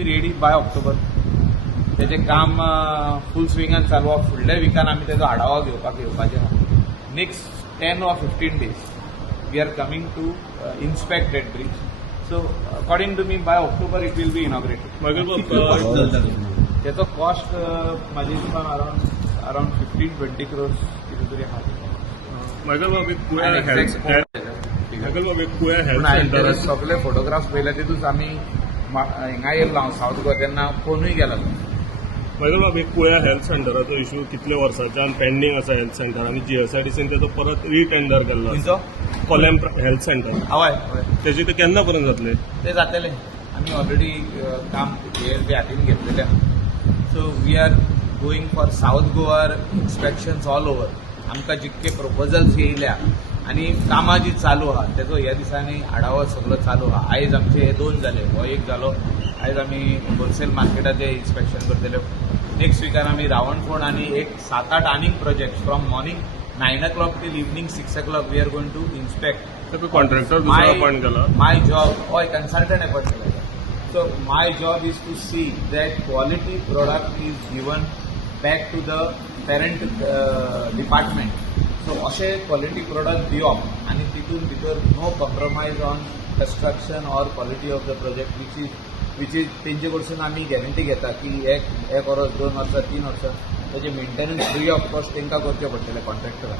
B ready by October. त्याचें काम full स्विंगान चालू आहा. फुडल्या विकान आमी तेजो आढावा घेवपाचें आहा. Next 10 or 15 days we are coming to inspect that bridge. So according to me by October it will be inaugurated. त्याचो कॉस्ट म्हाजे हिसपान अराउंड 15-20 crores कितें तरी आहा. सगळे फोटोग्राफ्स पयले तितूंत आमी हिंगा येयल्लो हांव सावथ गोवा तेन्ना फोनूय गेला. कुळ्या हेल्थ सेंटराचो इश्यू कितल्या वर्सांच्यान पेंडींग आसा हेल्थ सेंटर आनी जीएसआरटीसीन तेजो परत रिटेंडर केल्लो. कोलॅम हेल्थ सेंटर हय तेजे ते केन्ना पर्यंत जातले? ते जातले. आमी ऑलरेडी काम हे हातीन घेतलेले. So we are going for south Goa inspections all over. आमकां जितके प्रपोजल्स येयल्या आनी कामां जी चालू आहा तेजो ह्या दिसांनी आढावो सगळो चालू आहा. आयज आमचे हे 2 जाले, हो एक जालो. आयज आमी होलसेल मार्केटाचें इन्स्पेक्शन करतले. नेक्स्ट विकान आमी रावणफोंड आनी एक 7-8 आनीक project from morning 9 o'clock till evening 6 o'clock we are going to inspect. Contractor दुसरा अपॉइंट केला. माय जॉब हय कन्सल्टंट अपॉइंट केला. So my job is to see that quality product is given back to the parent department. So अशें quality product दिवप आनी तितून भितर no compromise on construction or quality of the project which is तेंचे कडसून आमी guarantee घेता की एक वर्स 2 वर्सां 3 वर्सां तेजे मेंटेनन्स फ्री ऑफ कॉस्ट तांकां करचे पडटले कॉन्ट्रॅक्टराक.